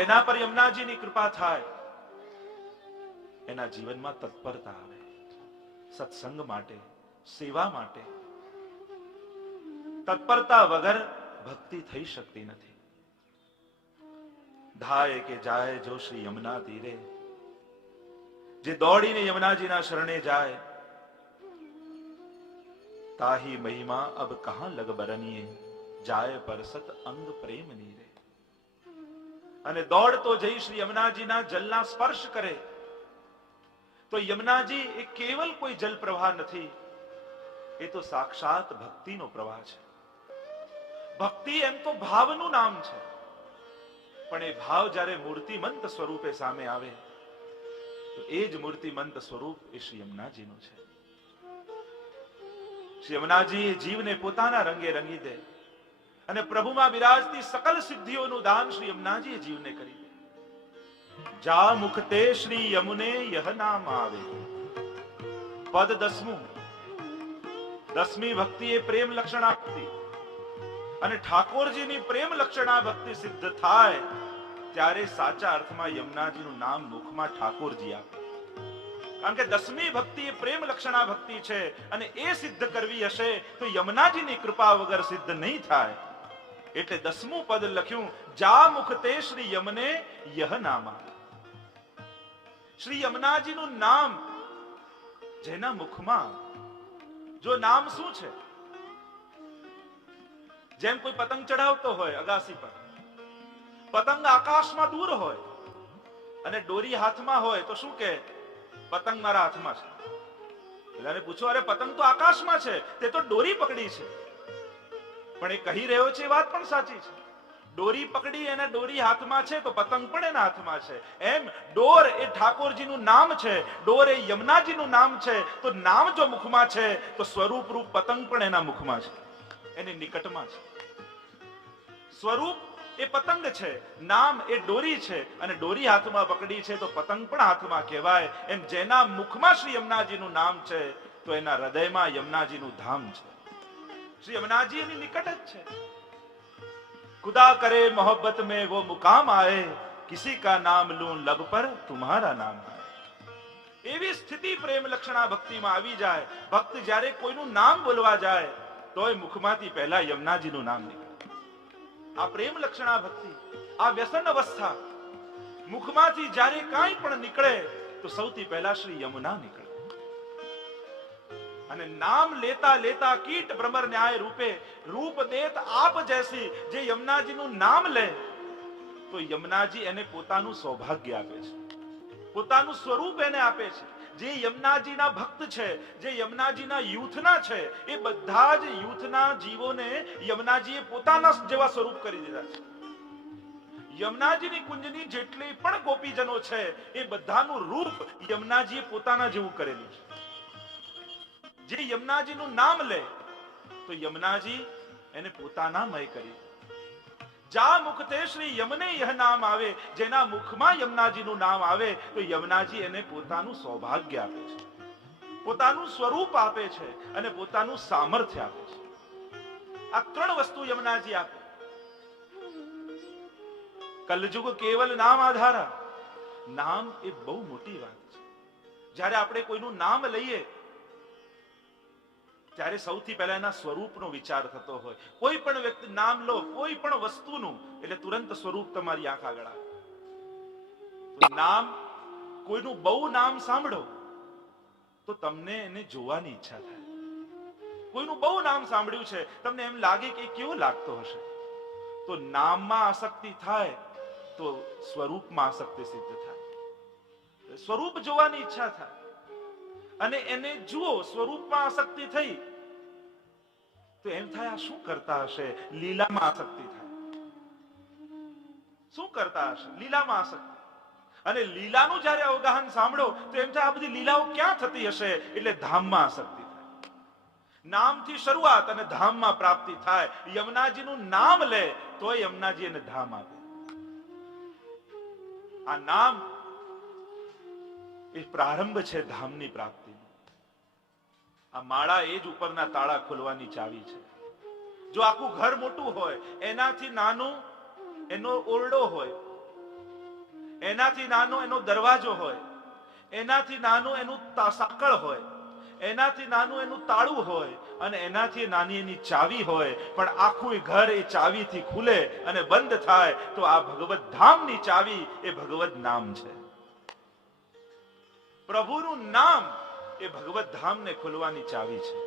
જેના પર યમુનાજીની કૃપા થાય એના જીવનમાં તત્પરતા આવે, સત્સંગ માટે, સેવા માટે. તત્પરતા વગર ભક્તિ થઈ શકતી નથી. ધાય કે જાય જો શ્રી યમુના તીરે, જે દોડીને યમુનાજીના શરણે જાય, તાહી મહિમા અબ કહા લગ બરનીએ, જાય પરસત અંગ પ્રેમ નીરે. અને દોડતો જઈ શ્રી યમુનાજીના જલના સ્પર્શ કરે તો યમુનાજી એ કેવલ કોઈ જલ પ્રવાહ નથી, એ તો સાક્ષાત ભક્તિનો પ્રવાહ છે. ભક્તિ એમ તો ભાવનું નામ છે, પણ એ ભાવ જ્યારે મૂર્તિમંત સ્વરૂપે સામે આવે તો એ જ મૂર્તિમંત સ્વરૂપ એ શ્રી યમુનાજીનું છે. શ્રી યમુનાજી એ જીવને પોતાના રંગે રંગી દે અને પ્રભુમાં બિરાજતી સકલ સિદ્ધિઓનું દાન શ્રી યમુનાજી એ જીવને કરી દે. જા મુખતે શ્રી યમુને યહ નામ આવે. પદ 10મું. 10મી ભક્તિ એ પ્રેમ લક્ષણા ભક્તિ, અને ઠાકોરજીની પ્રેમ લક્ષણા ભક્તિ સિદ્ધ થાય ત્યારે સાચા અર્થમાં યમુનાજીનું નામ મુખમાં ઠાકોરજી આપે. કારણ કે 10મી ભક્તિ એ પ્રેમ લક્ષણા ભક્તિ છે, અને એ સિદ્ધ કરવી હશે તો યમુનાજીની કૃપા વગર સિદ્ધ નહીં થાય. એટલે 10મું પદ લખ્યું, જા મુખતે શ્રી યમને યહ નામ આવે. શ્રી યમુનાજીનું નામ જેના મુખમાં, જો નામ શું છે? જેમ કોઈ પતંગ ચડાવતો હોય અગાસી પર, પતંગ આકાશમાં દૂર હોય અને દોરી હાથમાં હોય તો શું કે? પતંગ મારા હાથમાં છે. એટલે પૂછો, અરે પતંગ તો આકાશમાં છે, તે તો દોરી પકડી છે. પણ એ કહી રહ્યો છે એ વાત પણ સાચી છે. દોરી પકડી અને દોરી હાથમાં છે તો પતંગ પણ એના હાથમાં છે. એમ ડોર એ ઠાકોરજીનું નામ છે, ડોર એ યમુનાજીનું નામ છે. તો નામ જો મુખમાં છે તો સ્વરૂપ રૂપ પતંગ પણ એના મુખમાં છે, એની નિકટમાં છે. સ્વરૂપ એ પતંગ છે, નામ એ ડોરી છે, અને ડોરી હાથમાં પકડી છે તો પતંગ પણ હાથમાં કહેવાય. એમ જેના મુખમાં શ્રી યમુનાજીનું નામ છે તો એના હૃદયમાં યમુનાજીનું ધામ છે. શ્રી યમુનાજી એની નિકટ જ છે. खुदा करे मोहब्बत में वो मुकाम आए, किसी का नाम लूं लब पर तुम्हारा नाम आए. એવી સ્થિતિ પ્રેમ લક્ષણા ભક્તિમાં આવી જાય. ભક્ત જ્યારે કોઈનું નામ બોલવા જાય તોય મુખમાંથી પહેલા યમુનાજીનું નામ નીકળે. આ પ્રેમ લક્ષણા ભક્તિ, આ વ્યસન અવસ્થા, મુખમાંથી જ્યારે કાંઈ પણ નીકળે તો સૌથી પહેલા શ્રી યમુના નીકળે. અને નામ લેતા લેતા કીટ ભ્રમર ન્યાય રૂપે રૂપ દેત આપ જૈસી. જે યમુનાજીનું નામ લે તો યમુનાજી એને પોતાનું સૌભાગ્ય આપે છે, પોતાનું સ્વરૂપ એને આપે છે. જે યમુનાજીના ભક્ત છે, જે યમુનાજીના યુથના છે, એ બધા જ યુથના જીવોને યમુનાજીએ પોતાના જેવા સ્વરૂપ કરી દીધા છે. યમુનાજીની કુંજની જેટલી પણ ગોપીજનો છે એ બધાનું રૂપ યમુનાજીએ પોતાના જેવું કરેલું છે. જે યમુનાજીનું નામ લે તો યમુનાજી એને પોતાનામય કરી. જા મુખતે શ્રી યમને યહ નામ આવે. જેના મુખમાં યમુનાજીનું નામ આવે તો યમુનાજી એને પોતાનું સૌભાગ્ય આપે છે, પોતાનું સ્વરૂપ આપે છે અને પોતાનું સામર્થ્ય આપે છે. આ ત્રણ વસ્તુ યમુનાજી આપે. કલયુગ કેવલ નામ આધારા. નામ એ બહુ મોટી વાત છે. જ્યારે આપણે કોઈનું નામ લઈએ ત્યારે સૌથી પહેલા એના સ્વરૂપનો વિચાર થતો હોય. કોઈ પણ વ્યક્તિ નામ લો, કોઈ પણ વસ્તુનું, એટલે તુરંત સ્વરૂપ તમારી આંખ આગળ આવે. નામ, કોઈનું બહુ નામ સાંભળો તો તમને એને જોવાની ઈચ્છા થાય. કોઈનું બહુ નામ સાંભળ્યું છે, તમને એમ લાગે કે કેવો લાગતો હશે. તો નામમાં આસક્તિ થાય તો સ્વરૂપમાં આસક્તિ સિદ્ધ થાય. સ્વરૂપ જોવાની ઈચ્છા થાય અને એને જુઓ. સ્વરૂપમાં આસક્તિ થઈ તો એમ થાય આ શું કરતા હશે. લીલામાં આસક્તિ થાય. શું કરતા હશે? લીલામાં આસક્તિ. અને લીલાનું જ્યારે અવગાહન સાંભળો તો એમ થાય આ બધી લીલાઓ ક્યાં થતી હશે. એટલે ધામમાં આસક્તિ થાય. નામથી શરૂઆત અને ધામમાં પ્રાપ્તિ થાય. યમુનાજીનું નામ લે તો યમુનાજી એને ધામ આપે. આ નામ એ પ્રારંભ છે ધામની પ્રાપ્તિ. આ માળા એ જ ઉપરના તાળા ખોલવાની ચાવી છે. જો આખું ઘર મોટું હોય, એનાથી નાનું એનો ઓરડો હોય, એનાથી નાનો એનો દરવાજો હોય, એનાથી નાનું એનું સાંકળ હોય, એનાથી નાનું એનું તાળું હોય, અને એનાથી નાની એની ચાવી હોય, પણ આખું ઘર એ ચાવીથી ખુલે અને બંધ થાય તો આ ભગવત ધામની ચાવી એ ભગવત નામ છે. પ્રભુનું નામ એ ભગવત ધામને ખોલવાની ચાવી છે.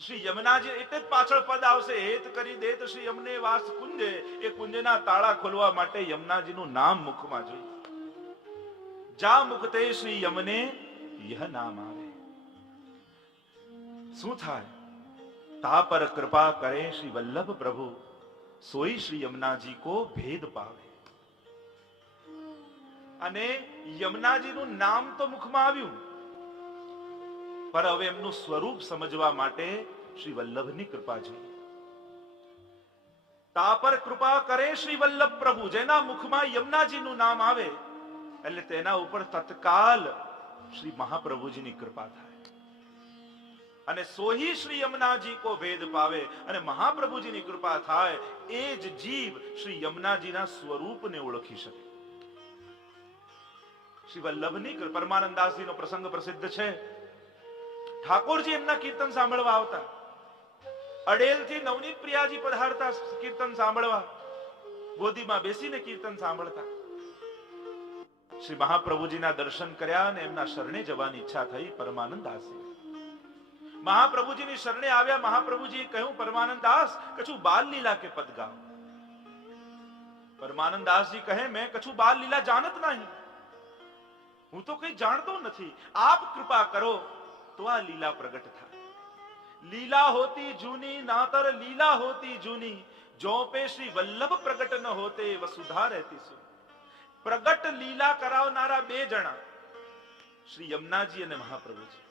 શ્રી યમુનાજી એટલે જ પાછળ પદ આવશે, હેત કરી દેત શ્રી યમને વાસ કુંજે. એ કુંજના તાળા ખોલવા માટે યમુનાજીનું નામ મુખમાં જોઈએ. જા મુકતે શ્રી યમને યહ નામ આવે. શું થાય? તા પર કૃપા કરે શ્રી વલ્લભ પ્રભુ, સોઈ શ્રી યમુનાજી કો ભેદ પાવે. અને યમુનાજીનું નામ તો મુખમાં આવ્યું, પર હવે એમનું સ્વરૂપ સમજવા માટે શ્રી વલ્લભની કૃપા જોઈએ. તા પર કૃપા કરે શ્રી વલ્લભ પ્રભુ, જેના મુખમાં યમુનાજીનું નામ આવે એટલે તેના ઉપર તત્કાલ શ્રી મહાપ્રભુજીની કૃપા થાય. અને સોહી શ્રી યમુનાજી કો ભેદ પાવે. અને મહાપ્રભુજીની કૃપા થાય એ જ જીવ શ્રી યમુનાજીના સ્વરૂપને ઓળખી શકે. શ્રી વલ્લભની પરમાનંદાસજીનો પ્રસંગ પ્રસિદ્ધ છે. ઠાકોરજી એમના કીર્તન સાંભળવા આવતા. અડેલથી નવનીત પ્રિયાજી પધારતા કીર્તન સાંભળવા, ગોદીમાં બેસીને કીર્તન સાંભળતા. શ્રી મહાપ્રભુજીના દર્શન કર્યા અને એમના શરણે જવાની ઈચ્છા થઈ પરમાનંદાસજી. મહાપ્રભુજીની શરણે આવ્યા. મહાપ્રભુજીએ કહ્યું, પરમાનંદાસ કછું બાલ લીલા કે પદ ગાઓ. પરમાનંદાસજી કહે, મેં કછું બાલ લીલા જાણત નહીં, હું તો કઈ જાણતો નથી. આપ કૃપા કરો તો આ લીલા પ્રગટ થાય. લીલા હોતી જૂની નાતર લીલા હોતી જૂની, જો પે શ્રી વલ્લભ પ્રગટ ન હોતે વસુધા રહેતી સુ. પ્રગટ લીલા કરાવનારા બે જણા, શ્રી યમુનાજી અને મહાપ્રભુજી.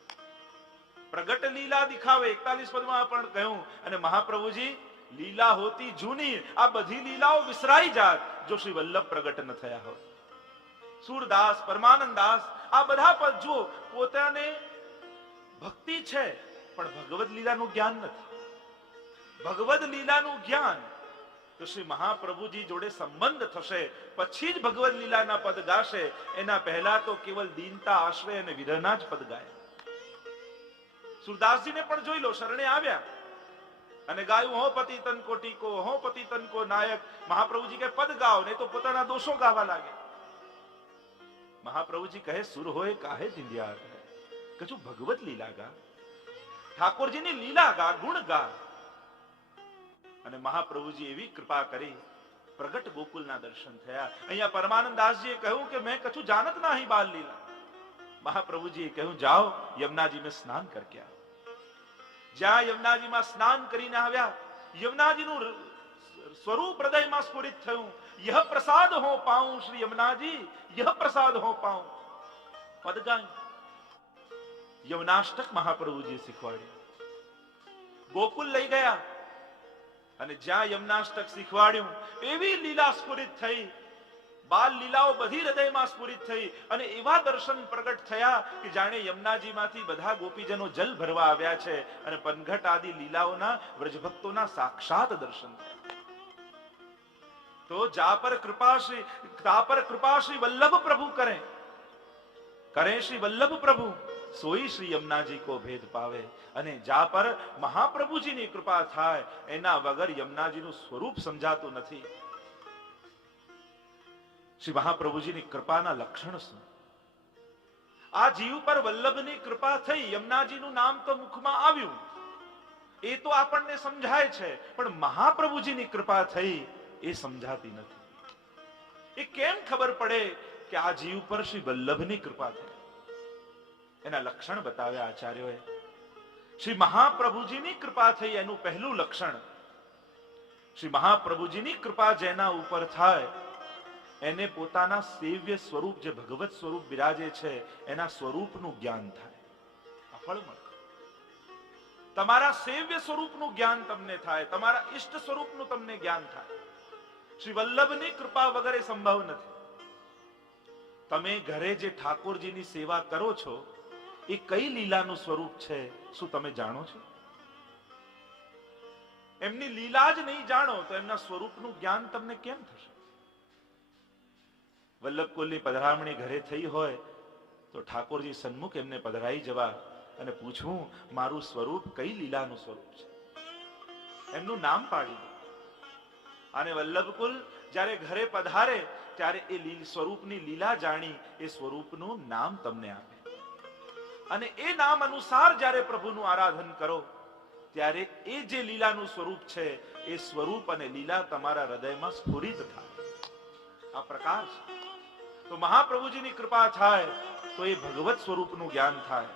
પ્રગટ લીલા દિખાવે 41 પદમાં પણ કહ્યું. અને મહાપ્રભુજી લીલા હોતી જૂની, આ બધી લીલાઓ વિસરાઈ જાત જો શ્રી વલ્લભ પ્રગટ ન થયા હોય. સુરદાસ, પરમાનંદાસ આ બધા પદ જો પોતાને ભક્તિ છે પણ ભગવદ લીલાનું જ્ઞાન નથી. ભગવદ લીલાનું જ્ઞાન તો શ્રી મહાપ્રભુજી જોડે સંબંધ થશે પછી જ ભગવદ લીલાના પદ ગાશે. એના પહેલા તો કેવલ દીનતા, આશ્રય અને વિરહના જ પદ ગાયા. સુરદાસજીને પણ જોઈ લો, શરણે આવ્યા અને ગાયું, હો પતિ તન કો ટીકો, હો પતિ તન કો નાયક. મહાપ્રભુજી કે પદ ગાઓ, ને તો પોતાના દોષો ગાવા લાગે. મહાપ્રભુજી કહે, સુર હોય કાહે ધીંધિયા કરે, કછું ભગવત લીલા ગા, ઠાકોરજીની લીલા ગા, ગુણ ગા. અને મહાપ્રભુજી એવી કૃપા કરી, પ્રગટ ગોકુલના દર્શન થયા. અહીંયા પરમાનંદાસજીએ કહ્યું કે મેં કછું જાનત નહીં બાલ લીલા. મહાપ્રભુજીએ કહ્યું, જાઓ યમુનાજી में સ્નાન કરકે આવો. જ્યાં યમુનાજીમાં સ્નાન કરીને આવ્યા, યમુનાજીનું સ્વરૂપ હૃદયમાં સ્ફુરિત થયું. यह प्रसाद हो पाऊं श्री यमुनाजी, यह प्रसाद हो पाऊं. पद गाय यमुनाष्टक મહાપ્રભુજી શીખવાડ્યું. ગોકુલ લઈ ગયા અને જ્યાં યમુનાષ્ટક શીખવાડ્યું એવી લીલા સ્ફુરિત થઈ. બાલ લીલાઓ બધી હૃદયમાં સ્ફુરિત થઈ અને એવા દર્શન પ્રગટ થયા કે જાણે યમુનાજીમાંથી બધા ગોપીજનો જલ ભરવા આવ્યા છે અને પનઘટ આદિ લીલાઓના વ્રજભક્તોના સાક્ષાત દર્શન થયા. तो जा पर कृपा श्री वल्लभ प्रभु करें, करें श्री वल्लभ प्रभु, सोई श्री यमुनाजी को भेद पावे. અને જા પર મહાપ્રભુજીની કૃપા થાય એના વગર યમુનાજીનું સ્વરૂપ સમજાતું નથી. શ્રી મહાપ્રભુજીની કૃપાના લક્ષણ શું? આ જીવ પર વલ્લભની કૃપા થઈ, યમુનાજીનું નામ તો મુખમાં આવ્યું, એ તો આપણને સમજાય છે, પણ મહાપ્રભુજીની કૃપા થઈ એ સમજાતી નથી. એ કેમ ખબર પડે કે આ જીવ પર શ્રી વલ્લભની કૃપા થઈ? એના લક્ષણ બતાવ્યા આચાર્યોએ. શ્રી મહાપ્રભુજીની કૃપા થઈ એનું પહેલું લક્ષણ, શ્રી મહાપ્રભુજીની કૃપા જેના ઉપર થાય એને પોતાના સેવ્ય સ્વરૂપ, જે ભગવત સ્વરૂપ બિરાજે છે એના સ્વરૂપનું જ્ઞાન થાય. આ ફળ મળે. તમારા સેવ્ય સ્વરૂપનું જ્ઞાન તમને થાય, તમારા ઈષ્ટ સ્વરૂપનું તમને જ્ઞાન થાય. શ્રી વલ્લભની કૃપા વગર એ સંભવ નથી. તમે ઘરે જે ઠાકોરજીની સેવા કરો છો એ કઈ લીલાનું સ્વરૂપ છે શું તમે જાણો છો? એમની લીલા જ નહીં જાણો તો એમના સ્વરૂપનું જ્ઞાન તમને કેમ થશે? વલ્લભકુલની પધરામણી ઘરે થઈ હોય તો ઠાકોરજી સન્મુખ એમને પધરાઈ જવા અને પૂછવું, મારું સ્વરૂપ કઈ લીલાનું સ્વરૂપ છે, એમનું નામ પાડી દો. અને વલ્લભકુલ જ્યારે ઘરે પધારે ત્યારે એ સ્વરૂપની લીલા જાણી એ સ્વરૂપનું નામ તમને આપે. અને એ નામ અનુસાર જ્યારે પ્રભુનું આરાધન કરો ત્યારે એ જે લીલાનું સ્વરૂપ છે એ સ્વરૂપ અને લીલા તમારા હૃદયમાં સ્ફુરિત થાય. આ પ્રકાર છે. તો મહાપ્રભુજીની કૃપા થાય તો એ ભગવત સ્વરૂપનું જ્ઞાન થાય.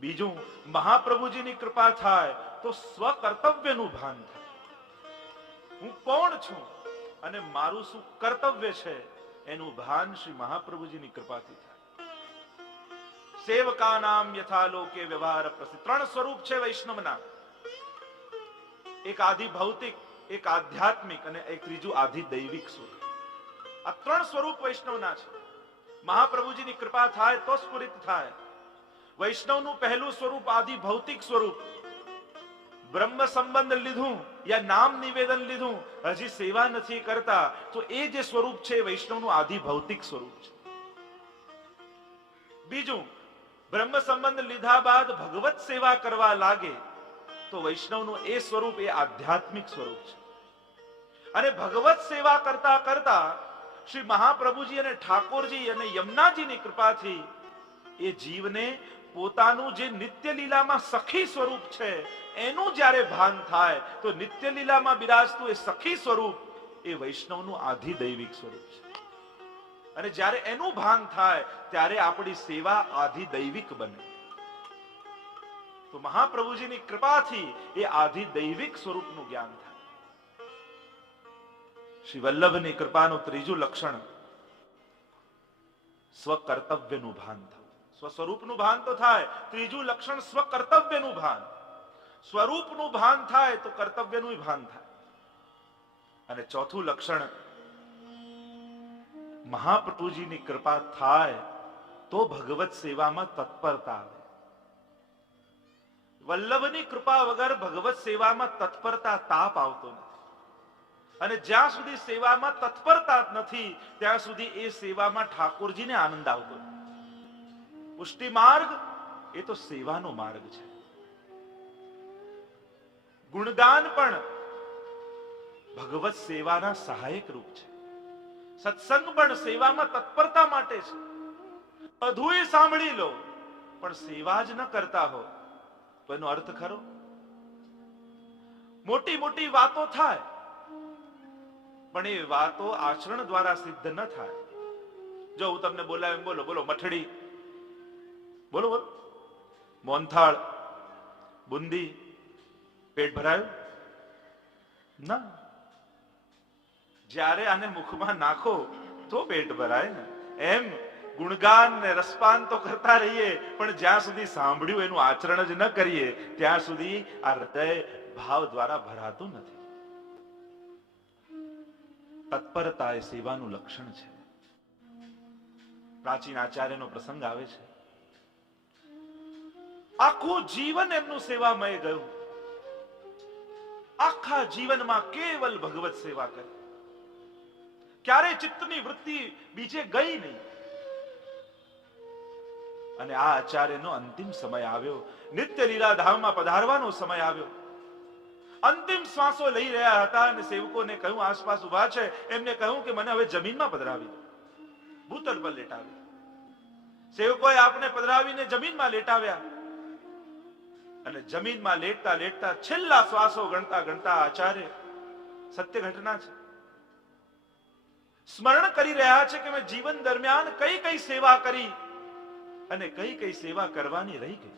બીજું, મહાપ્રભુજીની કૃપા થાય તો સ્વકર્તવ્યનું ભાન થાય. હું કોણ છું અને મારું શું કર્તવ્ય છે એનું ભાન શ્રી મહાપ્રભુજીની કૃપાથી થાય. સેવકા નામ યથા લોકે વ્યવહાર પ્રસિદ્ધ. 3 સ્વરૂપ છે વૈષ્ણવના, એક આધિ ભૌતિક, એક આધ્યાત્મિક અને એક ત્રીજું આધિ દૈવિક સ્વરૂપ. આ 3 સ્વરૂપ વૈષ્ણવના છે. મહાપ્રભુજીની કૃપા થાય તો સ્ફુરિત થાય. વૈષ્ણવનું પહેલું સ્વરૂપ આધિ ભૌતિક સ્વરૂપ. બ્રહ્મ સંબંધ લીધું યા નામ નિવેદન લીધું, હજી સેવા નથી કરતા, તો એ જે સ્વરૂપ છે વૈષ્ણવનું આધિ ભૌતિક સ્વરૂપ છે. બીજું, બ્રહ્મ સંબંધ લીધા બાદ ભગવત સેવા કરવા લાગે તો વૈષ્ણવનું એ સ્વરૂપ એ આધ્યાત્મિક સ્વરૂપ છે. અને ભગવત સેવા કરતા કરતા શ્રી મહાપ્રભુજી અને ઠાકોરજી અને યમુનાજીની કૃપાથી એ જીવને પોતાનું જે નિત્ય લીલામાં સખી સ્વરૂપ છે એનું જ્યારે ભાન થાય તો નિત્ય લીલામાં બિરાજતું એ સખી સ્વરૂપ એ વૈષ્ણવનું આધિ દૈવિક સ્વરૂપ છે. અને જ્યારે એનું ભાન થાય ત્યારે આપણી સેવા આધિ દૈવિક બને. તો મહાપ્રભુજીની કૃપાથી એ આધિ દૈવિક સ્વરૂપનું જ્ઞાન થાય. શ્રી વલ્લભની કૃપાનું ત્રીજું લક્ષણ સ્વકર્તવ્યનું ભાન થવું. સ્વસ્વરૂપનું ભાન તો થાય, ત્રીજું લક્ષણ સ્વકર્તવ્યનું ભાન. સ્વરૂપનું ભાન થાય તો કર્તવ્યનું ભાન થાય. અને ચોથું લક્ષણ મહાપ્રભુજીની કૃપા થાય તો ભગવત સેવામાં તત્પરતા આવે. વલ્લભની કૃપા વગર ભગવત સેવામાં તત્પરતા તાપ આવતો નથી. અને જ્યાં સુધી સેવામાં તત્પરતા નથી ત્યાં સુધી એ સેવામાં ઠાકોરજીને આનંદ આવતો નથી. પુષ્ટિ માર્ગ એ તો સેવાનો માર્ગ છે. ગુણગાન પણ ભગવત સેવાના સહાયક રૂપ છે. સત્સંગ પણ સેવામાં તત્પરતા માટે છે. બધું સાંભળી લો પણ સેવા જ ન કરતા હો તો એનો અર્થ ખરો? મોટી મોટી વાતો થાય પણ એ વાતો આચરણ દ્વારા સિદ્ધ ન થાય. જો હું તમને બોલાવે બોલો બોલો મઠડી, બોલો બોલો મોહનથાળ, બુંદી, પેટ ભરાયું ના. જ્યારે આને મુખમાં નાખો તો પેટ ભરાય ને. એમ ગુણગાન ને રસપાન તો કરતા રહીએ પણ જ્યાં સુધી સાંભળ્યું એનું આચરણ જ ન કરીએ ત્યાં સુધી આ હૃદય ભાવ દ્વારા ભરાતું નથી. તત્પરતા એ સેવાનું લક્ષણ છે. પ્રાચીન આચાર્યનો પ્રસંગ આવે છે. આખું જીવન એમનું સેવામય ગયું. આખા જીવનમાં કેવલ ભગવત સેવા કરી. ક્યારે ચિત્તની વૃત્તિ બીજે ગઈ નહીં. અને આ આચાર્યનો અંતિમ સમય આવ્યો. નિત્ય લીલાધામમાં પધારવાનો સમય આવ્યો. અંતિમ શ્વાસો લઈ રહ્યા હતા અને સેવકોને કહ્યું, આસપાસ ઉભા છે એમને કહ્યું કે મને હવે જમીનમાં પધરાવી દો, ભૂતલ પર લેટાવી. સેવકોએ આપને પધરાવીને જમીનમાં લેટાવ્યા. અને જમીનમાં લેટતા લેટતા છેલ્લા શ્વાસો ગણતા ગણતા આચાર્ય, સત્ય ઘટના છે, સ્મરણ કરી રહ્યા છે કે મેં જીવન દરમિયાન કઈ કઈ સેવા કરી અને કઈ કઈ સેવા કરવાની રહી ગઈ.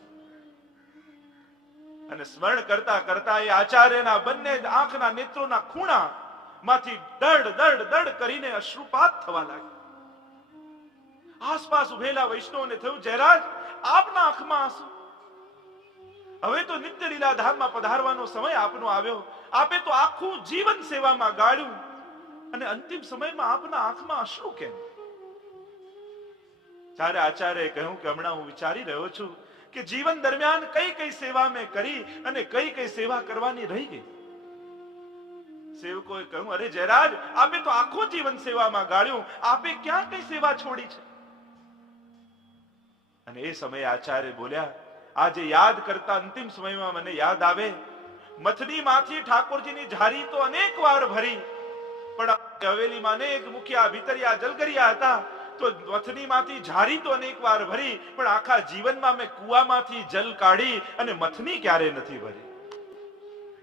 અને સ્મરણ કરતા કરતા એ આચાર્યના બંને આંખના નેત્રોના ખૂણા માંથી દડ દડ દડ કરીને અશ્રુપાત થવા લાગ્યા. આસપાસ ઉભેલા વૈષ્ણવને થયું, જયરાજ આપના આંખમાં આંસુ. હવે તો નિત્ય લીલાધામમાં પધારવાનો સમય આપનો આવ્યો. આપે તો આખું જીવન સેવામાં ગાળ્યું અને અંતિમ સમયમાં આપના આંખમાં અશ્રુ કેમ? ત્યારે આચાર્યએ કહ્યું કે હમણાં હું વિચારી રહ્યો છું કે જીવન દરમિયાન કઈ કઈ સેવા મેં કરી અને કઈ કઈ સેવા કરવાની રહી ગઈ. સેવકોએ કહ્યું, અરે જયરાજ, આપે તો આખું જીવન સેવામાં ગાળ્યું, આપે ક્યાં કઈ સેવા છોડી છે? અને એ સમયે આચાર્ય બોલ્યા, આજે યાદ કરતા અંતિમ સમયમાં મને યાદ આવે, મથનીમાંથી ઠાકોરજીની ઝારી તો અનેક વાર ભરી, પણ હવેલીમાં અનેક મુખિયા ભીતરિયા જલગરિયા હતા, તો મથનીમાંથી ઝારી તો અનેક વાર ભરી, પણ આખા જીવનમાં મેં કુવામાંથી જલ કાઢી અને મથની ક્યારે નથી ભરી.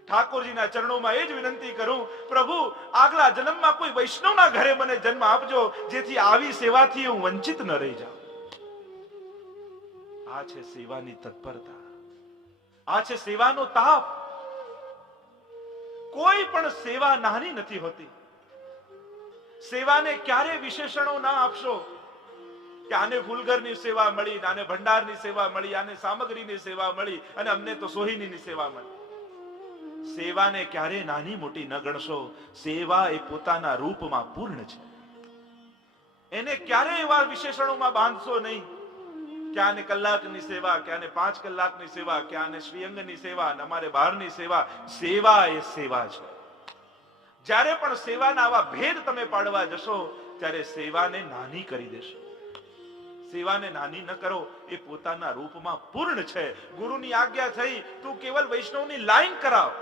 ઠાકોરજીના ચરણોમાં એ જ વિનંતી કરું, પ્રભુ આગલા જન્મમાં કોઈ વૈષ્ણવના ઘરે મને જન્મ આપજો, જેથી આવી સેવાથી હું વંચિત ન રહી જાઉં. આ છે સેવાની તત્પરતા, આ છે સેવાનો તાપ. કોઈ પણ સેવા નાની નથી હોતી. સેવાને ક્યારે વિશેષણો ના આપશો કે આને ફૂલઘરની સેવા મળી, આને ભંડારની સેવા મળી, આને સામગ્રીની સેવા મળી અને અમને તો સોહિનીની સેવા મળી. સેવાને ક્યારે નાની મોટી ન ગણશો. સેવા એ પોતાના રૂપમાં પૂર્ણ છે. એને ક્યારે એવા વિશેષણોમાં બાંધશો નહીં કે આને કલાકની સેવા, કે આને 5 કલાકની સેવા, કે આને શ્રીઅંગની સેવા, અમારે બહારની સેવા. સેવા એ સેવા છે. જ્યારે પણ સેવાના આવા ભેદ તમે પાડવા જશો ત્યારે સેવાને નાની કરી દેશો. સેવાને નાની ન કરો, એ પોતાના રૂપમાં પૂર્ણ છે. ગુરુની આજ્ઞા થઈ, તું કેવલ વૈષ્ણવની લાઈન કરાવ,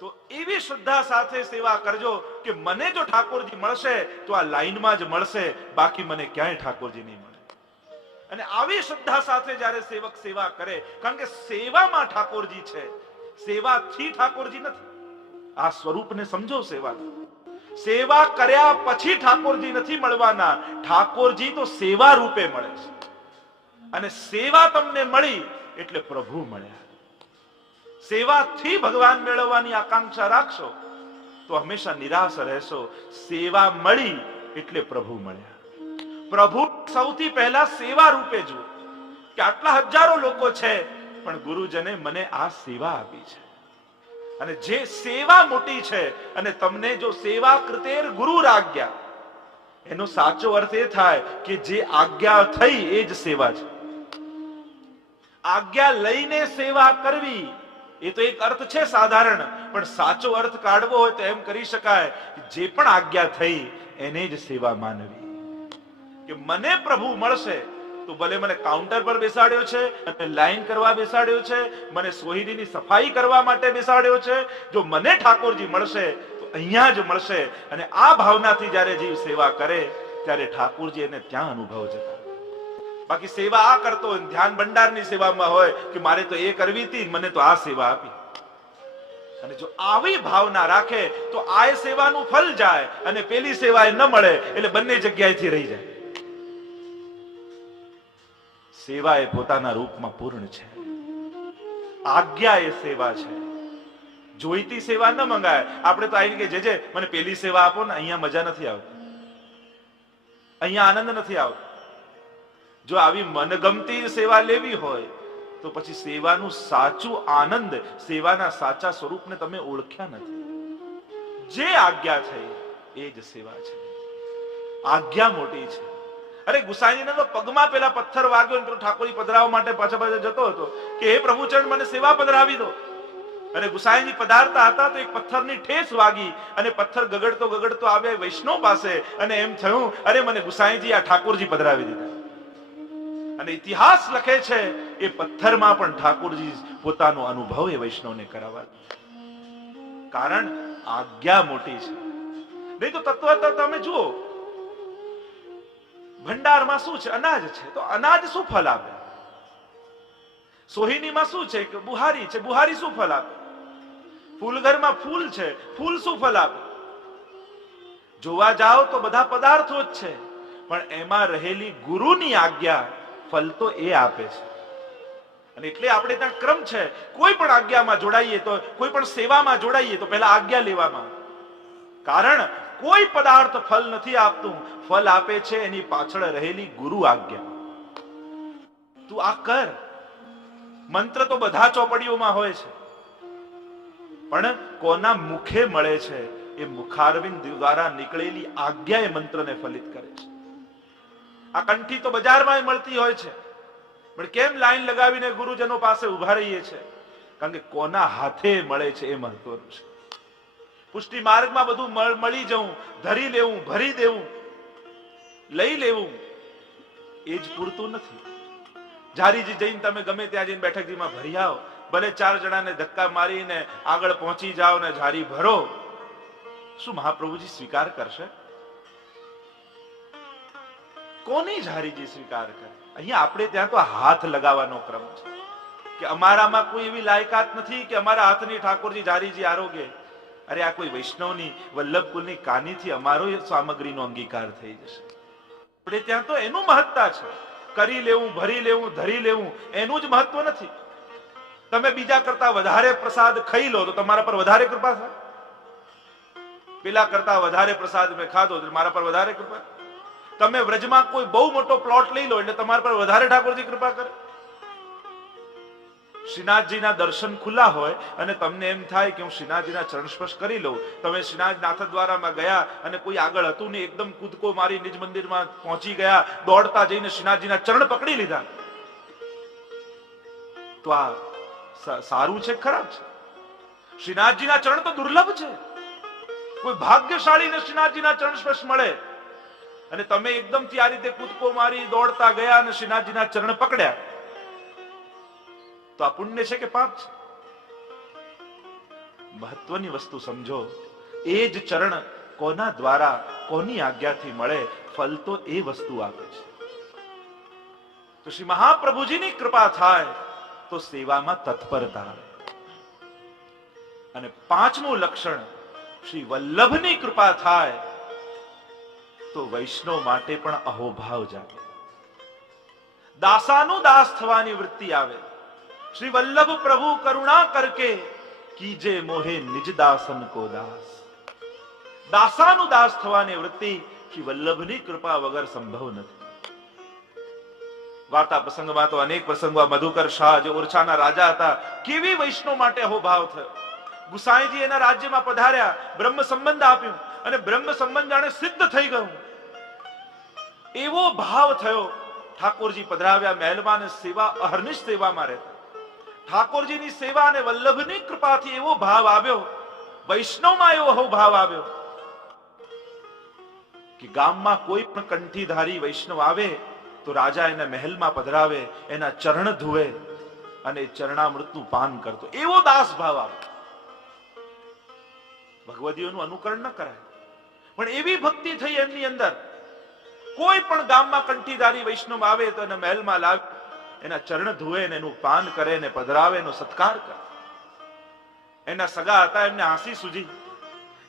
તો એવી શ્રદ્ધા સાથે સેવા કરજો કે મને જો ઠાકોરજી મળશે તો આ લાઈનમાં જ મળશે, બાકી મને ક્યાંય ઠાકોરજી નહીં મળે. અને આવી શ્રદ્ધા સાથે જ્યારે સેવક સેવા કરે, કારણ કે સેવામાં ઠાકોરજી છે, સેવાથી ઠાકોરજી નથી. આ સ્વરૂપને સમજો. સેવા કર્યા પછી ઠાકોરજી નથી મળવાના, ઠાકોરજી તો સેવા રૂપે મળે છે. અને સેવા તમને મળી એટલે પ્રભુ મળ્યા. સેવાથી ભગવાન મેળવવાની આકાંક્ષા રાખશો તો હંમેશા નિરાશ રહેશો. સેવા મળી એટલે પ્રભુ મળ્યા. પ્રભુ સૌથી પહેલા સેવા રૂપે જુઓ કે આટલા હજારો લોકો છે, પણ ગુરુજને મને આ સેવા આપી છે. અને જે સેવા મોટી છે, અને તમને જો સેવા કૃતેર ગુરુરાજ્ઞા, એનો સાચો અર્થ એ થાય કે જે આજ્ઞા થઈ એ જ સેવા છે. આજ્ઞા લઈને સેવા કરવી એ તો એક અર્થ છે સાધારણ, પણ સાચો અર્થ કાઢવો હોય તો એમ કરી શકાય કે જે પણ આજ્ઞા થઈ એને જ સેવા માનવી. કે મને પ્રભુ મળશે તો ભલે મને કાઉન્ટર પર બેસાડ્યો છે, અને લાઈન કરવા બેસાડ્યો છે, મને સોહિનીની સફાઈ કરવા માટે બેસાડ્યો છે, જો મને ઠાકોરજી મળશે તો અહીંયા જ મળશે. અને આ ભાવનાથી જ્યારે જીવ સેવા કરે ત્યારે ઠાકોરજી એને ત્યાં અનુભવ જતા. બાકી સેવા આ કરતો હોય, ધ્યાન ભંડારની સેવામાં હોય કે મારે તો એ કરવી હતી, મને તો આ સેવા આપી. અને જો આવી ભાવના રાખે તો આ સેવાનું ફળ જાય અને પેલી સેવા ન મળે, એટલે બંને જગ્યાએથી રહી જાય. સેવા એ પોતાના રૂપમાં પૂર્ણ છે. આજ્ઞા એ સેવા છે. જોઈતી સેવા ન મંગાય. આપણે તો આવીને કે જે મને પેલી સેવા આપો ને, અહીંયા મજા નથી આવતી, અહીંયા આનંદ નથી આવતો. જો આવી મનગમતી સેવા લેવી હોય તો પછી સેવાનું સાચું આનંદ, સેવાના સાચા સ્વરૂપને તમે ઓળખ્યા નથી. જે આજ્ઞા થઈ એ જ સેવા છે. આજ્ઞા મોટી છે. અરે ગુસાઈજીને તો પગમાં પેલા પથ્થર વાગ્યો ને ઠાકોરજી પધરાવવા માટે પાછા જતો હતો કે હે પ્રભુચરણ મને સેવા પધરાવી દો. અને ગુસાઈજી પધારતા હતા તો એક પથ્થરની ઠેસ વાગી અને પથ્થર ગગડતો ગગડતો આવ્યા વૈષ્ણવ પાસે, અને એમ થયું અરે મને ગુસાઈજી આ ઠાકોરજી પધરાવી દીધા. અને ઇતિહાસ લખે છે એ પથ્થરમાં પણ ઠાકોરજી પોતાનો અનુભવ એ વૈષ્ણવને કરાવવા. કારણ આજ્ઞા મોટી છે. નહીં તો તત્વ તમે જુઓ, ભંડારમાં શું છે? અનાજ છે. તો અનાજ શું ફળ આપે? સોહિનીમાં શું છે? કે બુહારી છે. બુહારી શું ફળ આપે? ફૂલઘરમાં ફૂલ છે. ફૂલ શું ફળ આપે? જોવા જાઓ તો બધા પદાર્થો જ છે, પણ એમાં રહેલી ગુરુની આજ્ઞા ફળ તો એ આપે છે. અને એટલે આપણે ત્યાં ક્રમ છે, કોઈ પણ આજ્ઞામાં જોડાઈએ તો, કોઈ પણ સેવામાં જોડાઈએ તો પહેલા આજ્ઞા લેવામાં. કારણ કોઈ પદાર્થ ફળ નથી આપતું, ફળ આપે છે એની પાછળ રહેલી ગુરુ આજ્ઞા. તું આ કર. મંત્ર તો બધા ચોપડીઓમાં હોય છે, પણ કોના મુખે મળે છે? એ મુખારવિંદ દ્વારા નીકળેલી આજ્ઞા એ મંત્રને ફલિત કરે છે. આ કંઠી તો બજારમાં મળતી હોય છે, પણ કેમ લાઈન લગાવીને ગુરુજનો પાસે ઉભા રહીએ છે? કારણ કે કોના હાથે મળે છે એ મહત્વનું છે. પુષ્ટિ માર્ગમાં બધું મળી જવું, ધરી લેવું, ભરી દેવું, લઈ લેવું, એ જ પૂરતું નથી. ઝારીજી જઈને તમે ગમે ત્યાં જઈને બેઠકજીમાં ભરી આવો, ભલે 4 જણાને ધક્કા મારીને આગળ પહોંચી જાઓ ને ઝારી ભરો, શું મહાપ્રભુજી સ્વીકાર કરશે? કોની ઝારીજી સ્વીકાર કરે? અહીંયા આપણે ત્યાં તો હાથ લગાવવાનો ક્રમ છે કે અમારામાં કોઈ એવી લાયકાત નથી કે અમારા હાથની ઠાકોરજી ઝારીજી આરોગે. અરે આ કોઈ વૈષ્ણવની વલ્લભ કુલની કાનીથી અમારો સામગ્રીનો અંગીકાર થઈ જશે. આપણે ત્યાં તો એનું મહત્તા છે. કરી લેવું, ભરી લેવું, ધરી લેવું, એનું જ મહત્વ નથી. તમે બીજા કરતા વધારે પ્રસાદ ખાઈ લો તો તમારા પર વધારે કૃપા થાય. પેલા કરતા વધારે પ્રસાદ મેં ખાધો તો મારા પર વધારે કૃપા. તમે વ્રજમાં કોઈ બહુ મોટો પ્લોટ લઈ લો એટલે તમારા પર વધારે ઠાકોરજી કૃપા કરે. શ્રીનાથજીના દર્શન ખુલ્લા હોય અને તમને એમ થાય કે હું શ્રીનાથજીના ચરણ સ્પર્શ કરી લઉં. તમે શ્રીનાથ નાથદ્વારામાં ગયા અને કોઈ આગળ હતું ને એકદમ કૂદકો મારી નિજ મંદિરમાં પહોંચી ગયા, દોડતા જઈને શ્રીનાથજીના ચરણ પકડી લીધા, તો આ સારું છે ખરાબ છે? શ્રીનાથજીના ચરણ તો દુર્લભ છે. કોઈ ભાગ્યશાળીને શ્રીનાથજીના ચરણ સ્પર્શ મળે અને તમે એકદમથી આ રીતે કૂદકો મારી દોડતા ગયા અને શ્રીનાથજીના ચરણ પકડ્યા, તો આ પુણ્ય છે કે પાપ છે? મહત્વની વસ્તુ સમજો. એ જ ચરણ કોના દ્વારા, કોની આજ્ઞાથી મળે, ફલ તો એ વસ્તુ આપે છે. તો શ્રી મહાપ્રભુજીની કૃપા થાય તો સેવામાં તત્પરતા આવે. અને 5મું લક્ષણ, શ્રી વલ્લભની કૃપા થાય તો વૈષ્ણવ માટે પણ અહોભાવ જાગે, દાસાનું દાસ થવાની વૃત્તિ આવે. श्री वल्लभ प्रभु करुणा करके कीजे मोहे निज दासन को दास. दासानु दास थवानी वृत्ति श्री वल्लभनी कृपा वगर संभव નથી. વાર્તા પ્રસંગમાં તો અનેક પ્રસંગો, મધુકર શાહ જે ઓરછાના રાજા હતા, કેવી વૈષ્ણવ માટે અહોભાવ થયો. ગુસાઈજી એના રાજ્યમાં પધાર્યા, બ્રહ્મ સંબંધ આપ્યું અને બ્રહ્મ સંબંધ જાણે સિદ્ધ થઈ ગયું. એવો ભાવ થયો. ઠાકોરજી પધરાવ્યા મહેલમાં અને સેવા, અહર્નિશ સેવામાં રહેતા. ઠાકોરજીની સેવા અને વલ્લભની કૃપાથી એવો ભાવ આવ્યો, વૈષ્ણવમાં એવો ભાવ આવ્યો કે ગામમાં કોઈ પણ કંઠીધારી વૈષ્ણવ આવે તો રાજા એના મહેલમાં પધરાવે, એના ચરણ ધુવે અને ચરણામૃતનું પાન કરતો. એવો દાસ ભાવ આવે. ભગવદીઓનું અનુકરણ ન કરાય, પણ એવી ભક્તિ થઈ એમની અંદર. કોઈ પણ ગામમાં કંઠીધારી વૈષ્ણવ આવે તો એના મહેલમાં લાવી એના ચરણ ધુએ ને એનું પાન કરે ને પધરાવે, એનો સત્કાર કરે. એના સગા હતા, એમને હાંસી સૂજી.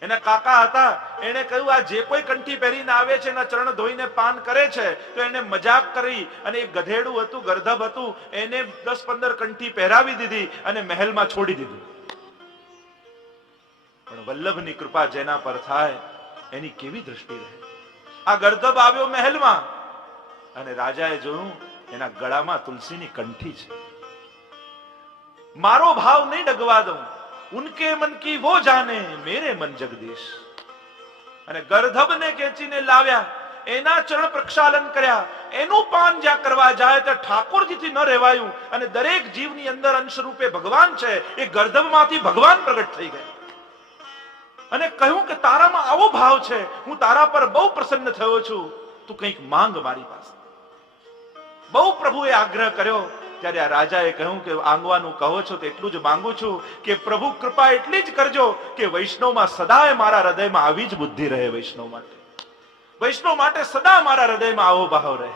એના કાકા હતા, એને કહ્યું આ જે કોઈ કંઠી પહેરીને આવે છે એના ચરણ ધોઈને પાન કરે છે, તો એને મજાક કરી અને એક ગધેડું હતું, ગર્ધબ હતું, એને 10-15 કંઠી પહેરાવી દીધી અને મહેલમાં છોડી દીધું. પણ વલ્લભની કૃપા જેના પર થાય એની કેવી દ્રષ્ટિ રહે. આ ગર્ધબ આવ્યો મહેલમાં અને રાજાએ જોયું એના ગળામાં તુલસીની કંઠી છે. મારો ભાવ નહીં ડગવા દઉં, ઉનકે મન કી વો જાને, મેરે મન જગદીશ. અને ગર્ધબને ખેંચીને લાવ્યા, એના ચરણ પ્રક્ષાલન કર્યા. એનું પાન જ્યાં કરવા જાય ત્યાં ઠાકોરજીથી ન રહેવાયું અને દરેક જીવની અંદર અંશ રૂપે ભગવાન છે. એ ગર્ધબમાંથી ભગવાન પ્રગટ થઈ ગયા અને કહ્યું કે તારામાં આવો ભાવ છે, હું તારા પર બહુ પ્રસન્ન થયો છું, તું કંઈક માંગ મારી પાસે. બહુ પ્રભુએ આગ્રહ કર્યો. ત્યારે આ રાજાએ કહ્યું કે આંગવાનું કહો છો તો એટલું જ માંગુ છું કે પ્રભુ કૃપા એટલી જ કરજો કે વૈષ્ણવમાં સદાય મારા હૃદયમાં આવી જ બુદ્ધિ રહે. વૈષ્ણવ માટે સદા મારા હૃદયમાં આવો ભાવ રહે.